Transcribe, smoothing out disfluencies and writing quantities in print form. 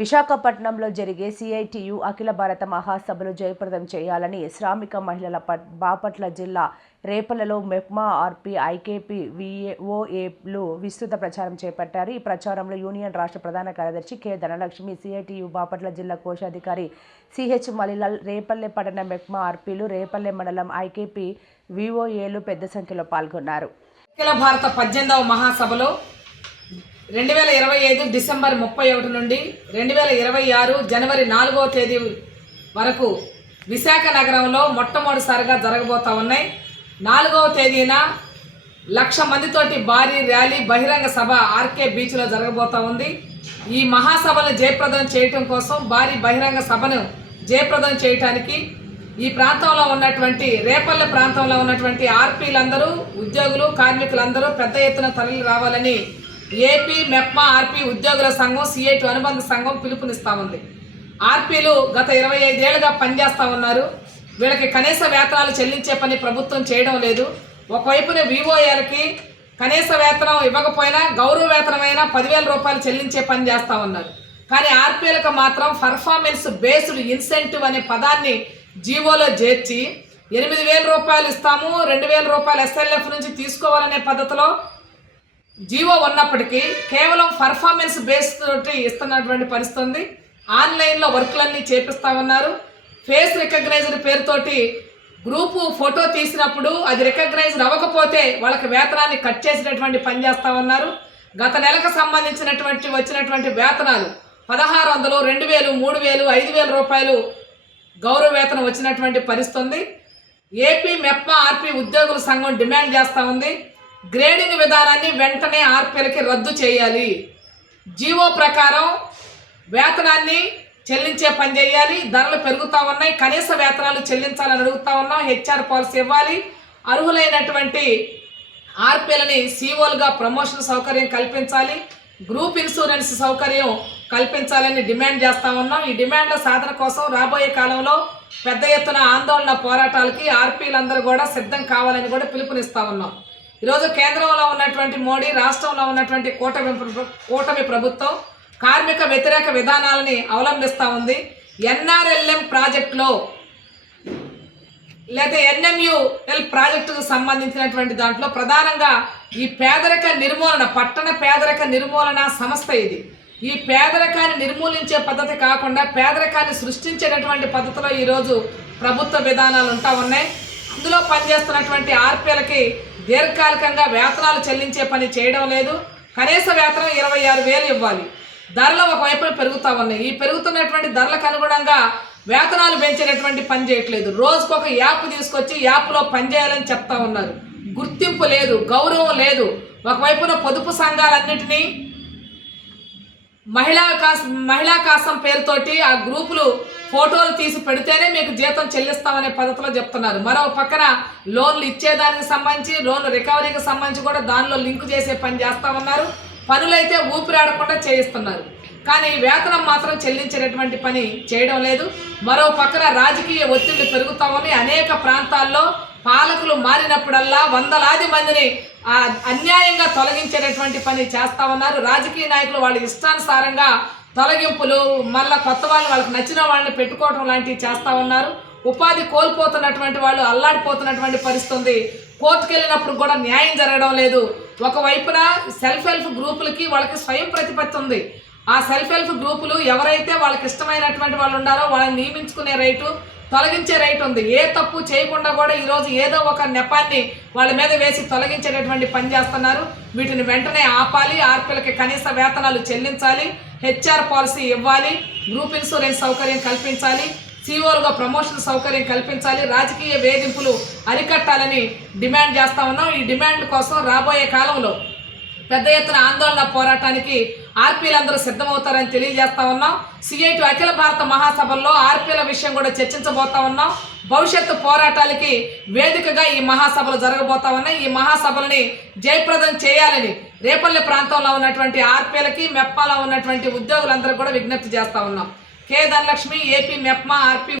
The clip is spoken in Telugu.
విశాఖపట్నంలో జరిగే సిఐటియు అఖిల భారత మహాసభలు జయప్రదం చేయాలని శ్రామిక మహిళల బాపట్ల జిల్లా రేపల్లెలో మెప్మా ఆర్పీ ఐకేపీ విఓఏలు విస్తృత ప్రచారం చేపట్టారు. ఈ ప్రచారంలో యూనియన్ రాష్ట్ర ప్రధాన కార్యదర్శి కె ధనలక్ష్మి, సిఐటియు బాపట్ల జిల్లా కోశాధికారి సిహెచ్ మలిలాల్, రేపల్లె పట్టణ మెప్మా ఆర్పీలు, రేపల్లె మండలం ఐకేపీ విఓఏలు పెద్ద సంఖ్యలో పాల్గొన్నారు. అఖిల భారత 18వ మహాసభలో 2025 డిసెంబర్ 31 నుండి 2026 జనవరి 4వ తేదీ వరకు విశాఖ నగరంలో మొట్టమొదటిసారిగా జరగబోతా ఉన్నాయి. 4వ తేదీన 1,00,000 మందితోటి భారీ ర్యాలీ బహిరంగ సభ ఆర్కే బీచ్లో జరగబోతా ఉంది. ఈ మహాసభను జయప్రదం చేయటం కోసం, భారీ బహిరంగ సభను జయప్రదం చేయటానికి ఈ ప్రాంతంలో ఉన్నటువంటి రేపల్లె ప్రాంతంలో ఉన్నటువంటి ఆర్పీలందరూ, ఉద్యోగులు, కార్మికులందరూ పెద్ద ఎత్తున తరలి రావాలని ఏపీ మెప్మా ఆర్పీ ఉద్యోగుల సంఘం, సిఐటి అనుబంధ సంఘం పిలుపునిస్తూ ఉంది. ఆర్పీలు గత 25 ఏళ్లుగా పనిచేస్తూ ఉన్నారు. వీళ్ళకి కనీస వేతనాలు చెల్లించే పని ప్రభుత్వం చేయడం లేదు. ఒకవైపున విఓఏలకి కనీస వేతనం ఇవ్వకపోయినా గౌరవ వేతనమైనా 10,000 రూపాయలు చెల్లించే పని చేస్తూ ఉన్నారు. కానీ ఆర్పీలకు మాత్రం పర్ఫార్మెన్స్ బేస్డ్ ఇన్సెంటివ్ అనే పదాన్ని జీవోలో చేర్చి 8,000 రూపాయలు ఇస్తాము, 2,000 రూపాయలు ఎస్ఎల్ఎఫ్ నుంచి తీసుకోవాలనే పద్ధతిలో జీవో ఉన్నప్పటికీ కేవలం పర్ఫార్మెన్స్ బేస్ తోటి ఇస్తున్నటువంటి పరిస్థితి ఉంది. ఆన్లైన్లో వర్క్లన్నీ చేపిస్తూ ఉన్నారు. ఫేస్ రికగ్నైజ్డ్ పేరుతోటి గ్రూపు ఫోటో తీసినప్పుడు అది రికగ్నైజ్డ్ అవ్వకపోతే వాళ్ళకి వేతనాన్ని కట్ చేసినటువంటి పని చేస్తూ ఉన్నారు. గత నెలకు సంబంధించినటువంటి వచ్చినటువంటి వేతనాలు 1,600, 2,000, 3,000, 5,000 రూపాయలు గౌరవ వేతనం వచ్చినటువంటి పరిస్థితి ఉంది. ఏపీ మెప్మా ఆర్పీ ఉద్యోగుల సంఘం డిమాండ్ చేస్తూ ఉంది. గ్రేడింగ్ విధానాన్ని వెంటనే ఆర్పీలకి రద్దు చేయాలి. జీవో ప్రకారం వేతనాన్ని చెల్లించే పని చేయాలి. ధరలు పెరుగుతూ ఉన్నాయి, కనీస వేతనాలు చెల్లించాలని అడుగుతూ ఉన్నాం. హెచ్ఆర్ పాలసీ ఇవ్వాలి. అర్హులైనటువంటి ఆర్పీలని సిఓలుగా ప్రమోషన్ సౌకర్యం కల్పించాలి. గ్రూప్ ఇన్సూరెన్స్ సౌకర్యం కల్పించాలని డిమాండ్ చేస్తూ ఉన్నాం. ఈ డిమాండ్ల సాధన కోసం రాబోయే కాలంలో పెద్ద ఎత్తున ఆందోళన పోరాటాలకి ఆర్పీలందరూ కూడా సిద్ధం కావాలని కూడా పిలుపునిస్తూ ఉన్నాం. ఈరోజు కేంద్రంలో ఉన్నటువంటి మోడీ, రాష్ట్రంలో ఉన్నటువంటి కూటమి ప్రభుత్వం కార్మిక వ్యతిరేక విధానాలని అవలంబిస్తూ ఉంది. ఎన్ఆర్ఎల్ఎం ప్రాజెక్టులో లేదా ఎన్ఎంయుఎల్ ప్రాజెక్టుకు సంబంధించినటువంటి దాంట్లో ప్రధానంగా ఈ పేదరిక నిర్మూలన, పట్టణ పేదరిక నిర్మూలన సంస్థ ఇది. ఈ పేదరికాన్ని నిర్మూలించే పద్ధతి కాకుండా పేదరికాన్ని సృష్టించేటటువంటి పద్ధతిలో ఈరోజు ప్రభుత్వ విధానాలు ఉంటా ఉన్నాయి. అందులో పనిచేస్తున్నటువంటి ఆర్పీలకి దీర్ఘకాలికంగా వేతనాలు చెల్లించే పని చేయడం లేదు. కనీస వేతనం 26,000 ఇవ్వాలి. ధరలు ఒకవైపు పెరుగుతూ ఉన్నాయి. ఈ పెరుగుతున్నటువంటి ధరలకు అనుగుణంగా వేతనాలు పెంచేటటువంటి పని చేయట్లేదు. రోజుకొక యాప్ తీసుకొచ్చి యాప్లో పనిచేయాలని చెప్తా ఉన్నారు. గుర్తింపు లేదు, గౌరవం లేదు. ఒకవైపున పొదుపు సంఘాలన్నింటినీ మహిళా కాసం పేరుతోటి ఆ గ్రూపులు ఫోటోలు తీసి పెడితేనే మీకు జీతం చెల్లిస్తామనే పద్ధతిలో చెప్తున్నారు. మరో పక్కన లోన్లు ఇచ్చేదానికి సంబంధించి, లోన్ రికవరీకి సంబంధించి కూడా దానిలో లింక్ చేసే పని చేస్తూ ఉన్నారు. పనులైతే ఊపిరాడకుండా చేయిస్తున్నారు. కానీ వేతనం మాత్రం చెల్లించేటటువంటి పని చేయడం లేదు. మరో పక్కన రాజకీయ ఒత్తిళ్లు పెరుగుతూ ఉన్నాయి. అనేక ప్రాంతాల్లో పాలకులు మారినప్పుడల్లా వందలాది మందిని అన్యాయంగా తొలగించేటటువంటి పని చేస్తూ ఉన్నారు. రాజకీయ నాయకులు వాళ్ళ ఇష్టానుసారంగా తొలగింపులు, మళ్ళీ కొత్త వాళ్ళకి నచ్చిన వాళ్ళని పెట్టుకోవడం లాంటివి చేస్తూ ఉన్నారు. ఉపాధి కోల్పోతున్నటువంటి వాళ్ళు అల్లాడిపోతున్నటువంటి పరిస్థితి ఉంది. కోర్టుకు వెళ్ళినప్పుడు కూడా న్యాయం జరగడం లేదు. ఒకవైపున సెల్ఫ్ హెల్ప్ గ్రూపులకి వాళ్ళకి స్వయం ప్రతిపత్తి ఉంది. ఆ సెల్ఫ్ హెల్ప్ గ్రూపులు ఎవరైతే వాళ్ళకి ఇష్టమైనటువంటి వాళ్ళు ఉన్నారో వాళ్ళని నియమించుకునే రైటు, తొలగించే రైట్ ఉంది. ఏ తప్పు చేయకుండా కూడా ఈరోజు ఏదో ఒక నెపాన్ని వాళ్ళ మీద వేసి తొలగించేటటువంటి పని చేస్తున్నారు. వీటిని వెంటనే ఆపాలి. ఆర్పీలకి కనీస వేతనాలు చెల్లించాలి. హెచ్ఆర్ పాలసీ ఇవ్వాలి. గ్రూప్ ఇన్సూరెన్స్ సౌకర్యం కల్పించాలి. సిఓలుగా ప్రమోషన్ సౌకర్యం కల్పించాలి. రాజకీయ వేధింపులు అరికట్టాలని డిమాండ్ చేస్తూ ఉన్నాం. ఈ డిమాండ్ల కోసం రాబోయే కాలంలో పెద్ద ఎత్తున ఆందోళన పోరాటానికి ఆర్పీలందరూ సిద్ధమవుతారని తెలియజేస్తా ఉన్నాం. సిఐటి అఖిల భారత మహాసభల్లో ఆర్పీల విషయం కూడా చర్చించబోతా ఉన్నాం. భవిష్యత్తు పోరాటాలకి వేదికగా ఈ మహాసభలు జరగబోతా ఉన్నాయి. ఈ మహాసభలని జయప్రదం చేయాలని రేపల్లె ప్రాంతంలో ఉన్నటువంటి ఆర్పీలకి, మెప్మాలో ఉన్నటువంటి ఉద్యోగులందరూ కూడా విజ్ఞప్తి చేస్తా ఉన్నాం. K Dhanalakshmi, AP MEPMA RP.